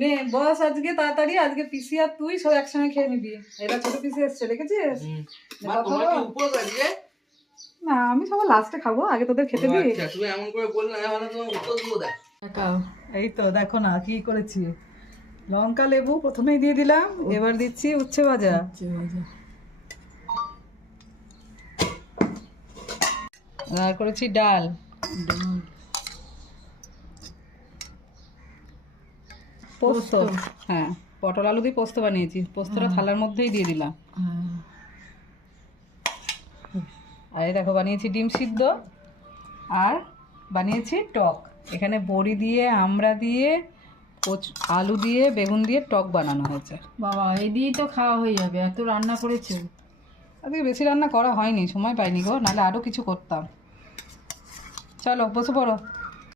নে বস আজকে তাড়াতাড়ি, আজকে পিসি আর তুই সব একসঙ্গে খেয়ে নিবি। এরা ছোট পিসি এসছে, দেখেছিস? মা তোমার কি উপোস আজকে? না আমি সবার লাস্টে খাবো, আগে তোদের খেতে দিই। আচ্ছা তুমি এমন করে বললে না, মানে তোমার উপোস বোধহয়। দেখাও, এই তো দেখো না কি করেছি। লঙ্কা লেবু প্রথমেই দিয়ে দিলাম, এবার দিচ্ছি উচ্ছে ভাজা। আর করেছি ডাল, পোস্ত। হ্যাঁ, পটল আলু দিয়ে পোস্ত বানিয়েছি, পোস্তটা থালার মধ্যেই দিয়ে দিলাম। আর এই দেখো বানিয়েছি ডিম সিদ্ধ, আর বানিয়েছি টক। এখানে বড়ি দিয়ে, আমড়া দিয়ে, আলু দিয়ে, বেগুন দিয়ে টক বানানো হয়েছে। বাবা এই দিয়েই তো খাওয়া হয়ে যাবে, এত রান্না করেছে। আজকে বেশি রান্না করা হয়নি, সময় পাইনি গো, নাহলে আরও কিছু করতাম। চলো বসে পড়ো।